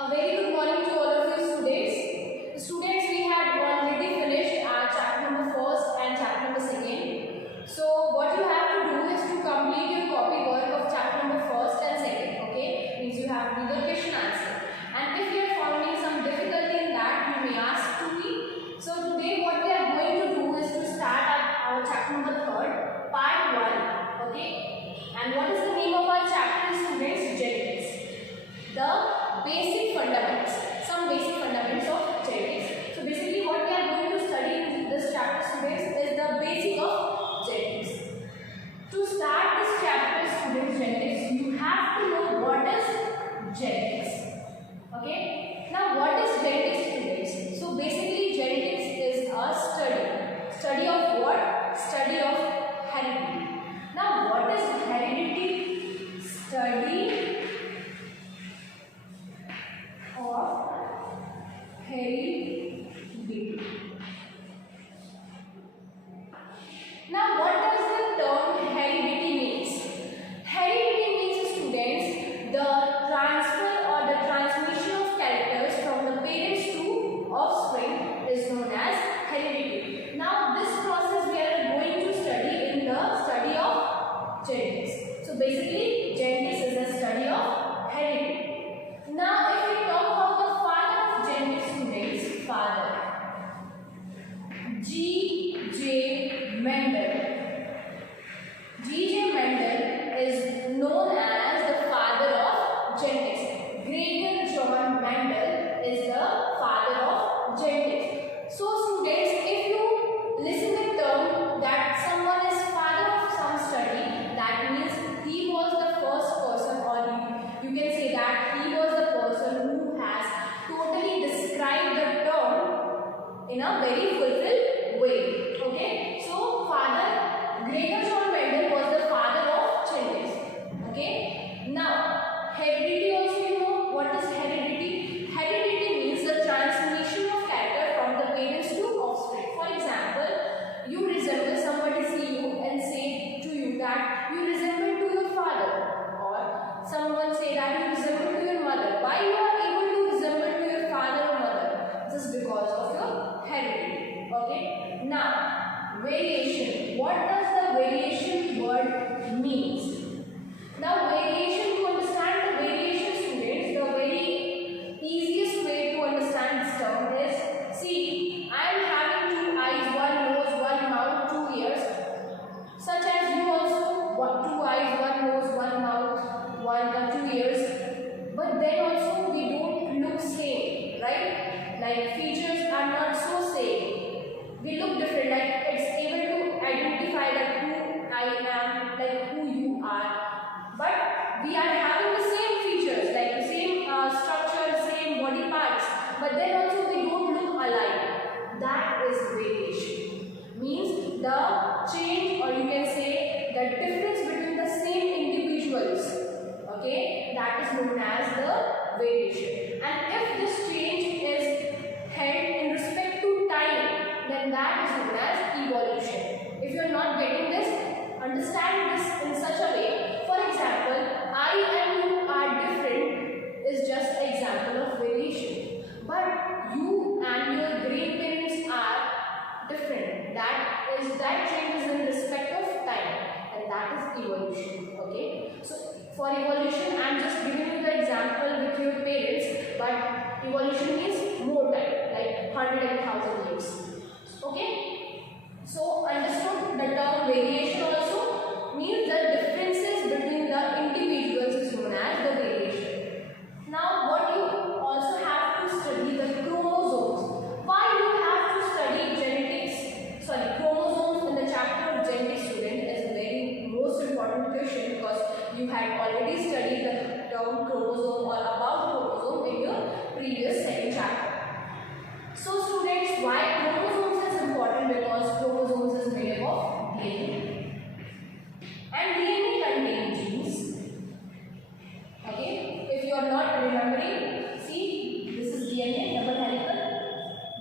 A very good morning to all of you students. Students, we had already finished our chapter number first and chapter number second. So what you have to do is to complete your copy work of chapter number first and second. Okay, means you have to do the question answer. And if you are finding some difficulty in that, you may ask to me. So today what we are going to do is to start our chapter number third, part 1. Okay, and what is the name of our chapter, students? Genetics. The basic fundamentals, some basic fundamentals of genetics. So basically what we are going to study in this chapter, students, is the basic of genetics. To start this chapter, students, genetics, you have to know what is genetics. Okay, now what is genetics, students? So basically genetics is a study of what? Study of heredity. Now what is heredity? Study of heredity. Now what does the term heredity means? Heredity means, students, the transfer or the transmission of characters from the parents to offspring is known as heredity. Now this process we are going to study in the study of genetics. So basically genetics is a study of heredity. Now if we talk about the father of genetics, students, father, G.J. Mendel. G.J. Mendel is known as the father of genetics. Gregor John Mendel is the father of genetics. So students, if you listen the term that someone is father of some study, that means he was the first person, or you can say that he was the person who has totally described the term in a very fulfilled way. Okay, so father Gregor John Mendel was the father of genetics. Okay, now heredity also, you know what is heredity? Heredity means the transmission of character from the parents to offspring. For example, you resemble somebody, see you and say to you that you resemble to your father, or someone say that you resemble to your mother. Why you are able to resemble to your father or mother? Just because of your heredity. Okay, now variation. What does the variation word means? Now variation, to understand the variation, students, the very easiest way to understand this term is, see, I am having two eyes, one nose, one mouth, 2 ears, such as you also, 2 eyes, one nose, one mouth, 2 ears, but then also we don't look same, right? Like features are not so same. We look different, like it's able to identify that who I am, like who you are. But we are having the same features, like the same structure, same body parts, but then also we don't look alike. That is variation. Means the change, or you can say the difference between the same individuals. Okay, that is known as the variation. And if this change is held in respect to time, then that is known as evolution. If you are not getting this, understand this in such a way. For example, I and you are different is just an example of variation. But you and your grandparents are different. That changes in respect of time, and that is evolution. Okay. So for evolution, I am just giving you the example with your parents, but evolution means more time, like 100 and 1000 years. Okay. So understood the term variation also means the differences between the individuals is known as the variation. Now what you also have to study the chromosomes. Why you have to study chromosomes in the chapter of genetics, student, is a very most important question, because you had already studied the term chromosome or about chromosome in your previous second chapter. So students, why chromosomes is important? Because chromosomes is made up of DNA, and DNA contains genes. Okay, if you are not remembering, see, this is DNA, double helical.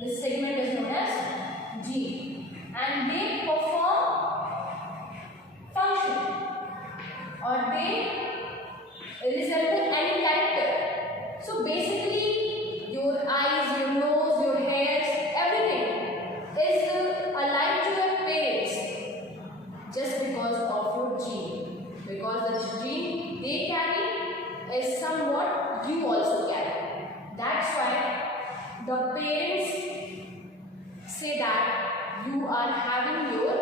This segment is known as gene, and they perform function, or they resemble any character. So basically are having your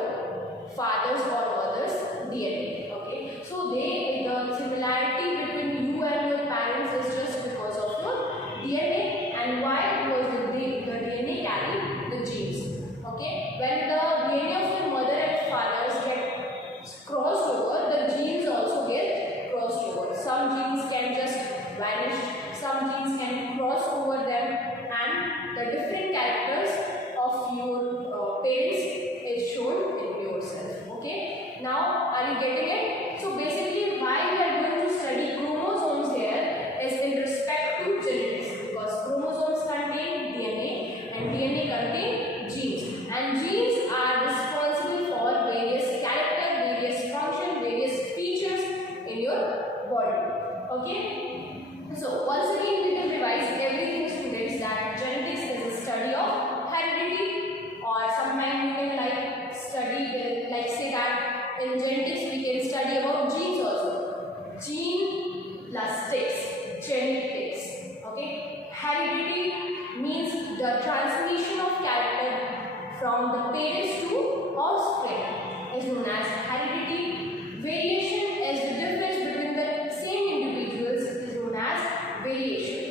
father's or mother's DNA. Okay, so the similarity between you and your parents is just because of your DNA. And why? Because the DNA carry the genes. Okay, when the DNA of your mother and fathers get crossed over, the genes also get crossed over. Some genes can just vanish, some genes can cross over them, and the different characters of your parents is shown in yourself. Okay, now are you getting it? So basically why we are going to study chromosomes here is in respect to genetics, because chromosomes contain DNA and DNA contain genes, and genes are responsible for various character, various function, various features in your body. Okay, so once again we will revise everything, students, that genetics is a study of heredity, or sometimes you can like study like say that in genetics we can study about genes also. Gene plus ticks, genetics. Okay, heredity means the transmission of character from the parents to offspring is known as heredity. Variation is the difference between the same individuals is known as variation.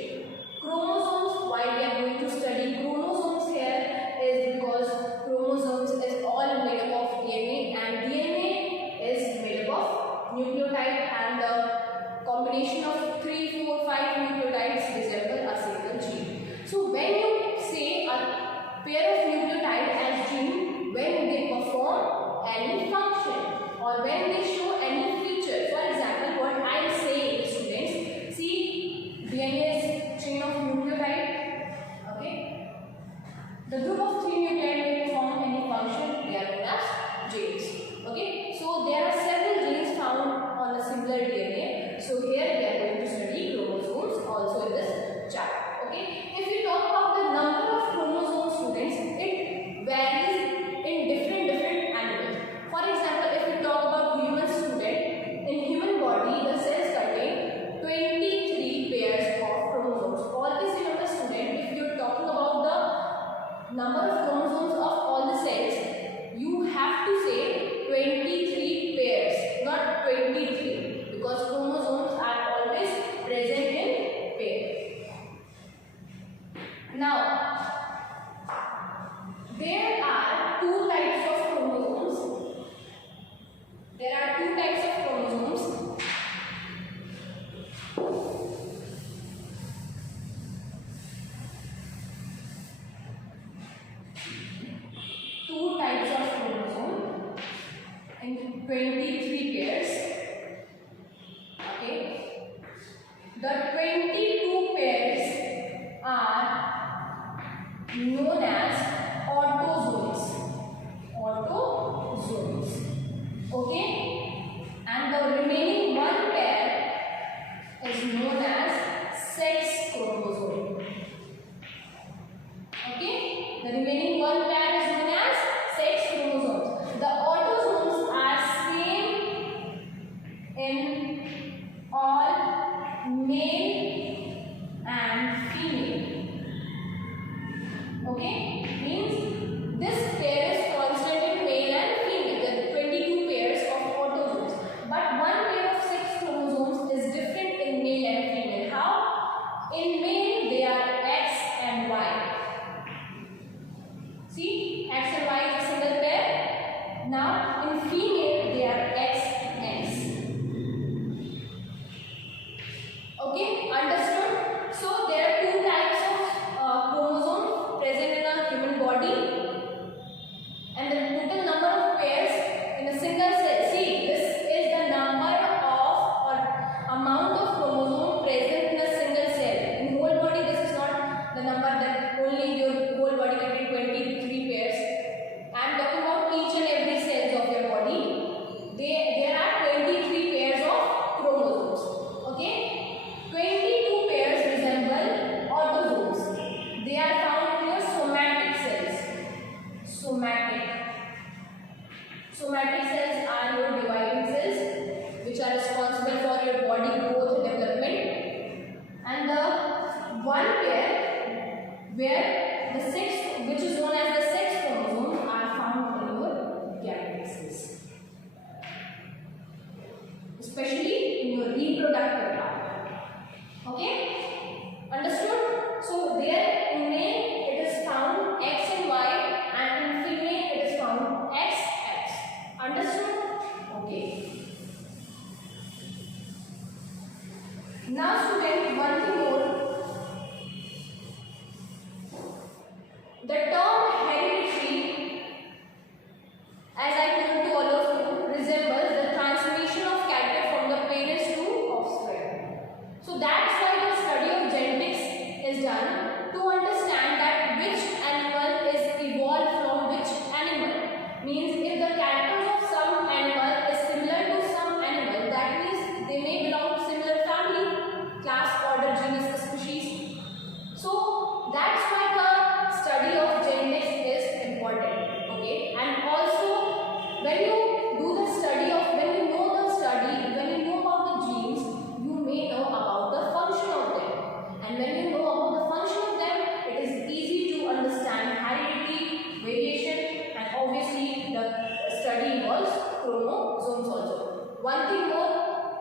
Chromosomes, why we are going to study chromosomes here is because chromosomes is all made up of DNA, and DNA is made up of nucleotide, and the combination of 3, 4, 5 nucleotides resemble a single gene. So when you say a pair of nucleotide as gene, when they perform any function or when they show any feature, for example, what I am saying, students, see DNA is chain of nucleotide. Okay, the group of 3 nucleotides may perform any function, they are known as genes. Okay, so there are several genes found on a similar DNA. So here we are going to study chromosomes also in this chapter. Okay, if we talk about the number of chromosomes, students, it varies in different animals. For example, if we talk about human, student, in human body the cells contain 23 pairs of chromosomes. Always remember, student, if you are talking about the number of chromosomes of all the cells, you have to say 23 pairs, not 23, because chromosomes are always present in pairs. Now, there are two types of chromosomes. There are two types of chromosomes. Two types of chromosome in 23 pairs. Okay, the 22 pairs are known as autosomes. Autosomes. Okay, and the remaining one pair is known as sex chromosome. Okay, the remaining one pair is known as sex chromosomes. The autosomes are same in all male and female. Okay, means this pair is constant in male and female, the 22 pairs of autosomes. But one pair of sex chromosomes is different in male and female. How? In male they are X and Y. See, X and Y is a single pair. Now in female they are X and S. Okay, understood? So there are two types of chromosomes present in a human body, and the total number of pairs in a single cell. See, this is the number of or amount of chromosome present in a single cell. In whole body, this is not the number that only your whole body contains 23 pairs. I am talking about each and every cells of your body. There are 23 pairs of chromosomes. Okay, 22 pairs resemble autosomes. They are found in your somatic cells. Somatic cells are your dividing cells, which are responsible for your body growth and development. And the one pair where the sex, which is known as the sex chromosomes, are found that's why the study of genetics is important. Okay, and also when you do the study of, when you know the study, when you know about the genes, you may know about the function of them, and when you know about the function of them, it is easy to understand heredity, variation, and obviously the study involves chromosomes also. One thing more,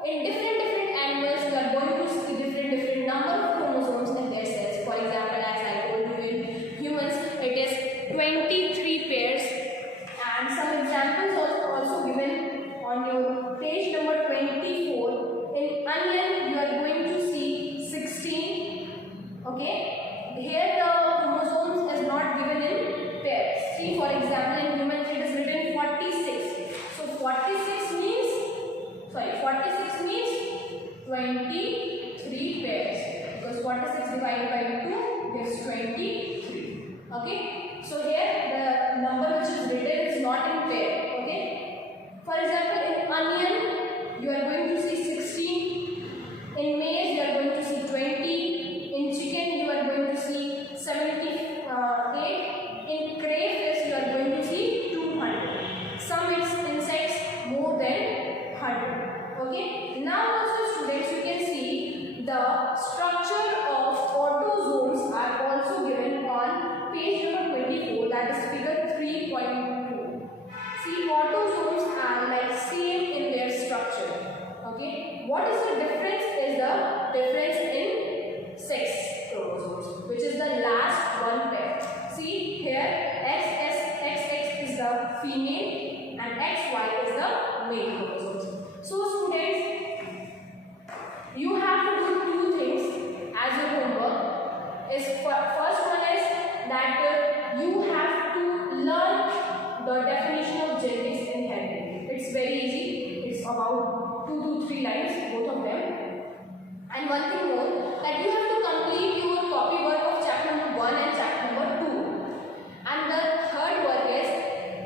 in different animals you are going to see different number of chromosomes in their cells. For example, as I told you, in humans it is 23 pairs, and some examples are also given on your page number 24. In onion you are going to see 16. Okay, here the chromosomes is not given in pairs. See, for example, in humans it is written 46. So 46 means 23 pairs, because 46 divided by 2 gives 23. Okay, so here the number which is written is not in pair. Okay, for example, in onion you are going to see 16, in maize you are going to see 20, in chicken you are going to see 78, in crayfish you are going to see 200. Some insects more than 100. Okay, now also students, you can see the structure of autosomes are also given on page number 24, that is figure 3.2. See, autosomes are like same in their structure. Okay, what is the difference? Is the difference in sex chromosomes, which is the last one pair. See here, XX is the female and XY is the male chromosomes. So students, you have to do two things as your homework. First one is that you have to learn the definition of genetics in heredity. It's very easy. It's about 2 to 3 lines, both of them. And one thing more, that you have to complete your copy work of chapter number 1 and chapter number 2. And the third work is,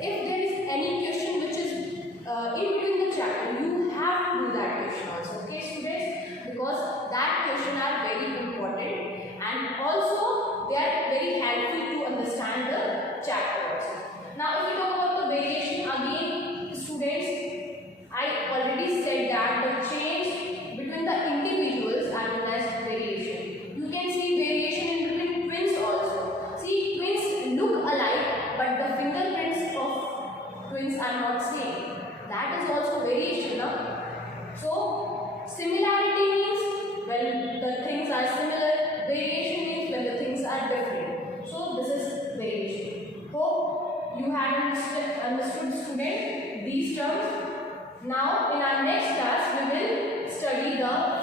if there is any question which is in between the chapter, you have to do that question also. Okay students, because that question are very important and also they are very helpful to understand the chapter also. Now if we talk about the variation again, students, I already said that the change between the individuals are known as variation. You can see variation in between twins also. See, twins look alike, but the fingerprints of twins are not same. That is also variation, no? So, similarity means when the things are similar, variation means when the things are different. So, this is variation. Hope you have understood student these terms. Now, in our next class, we will study the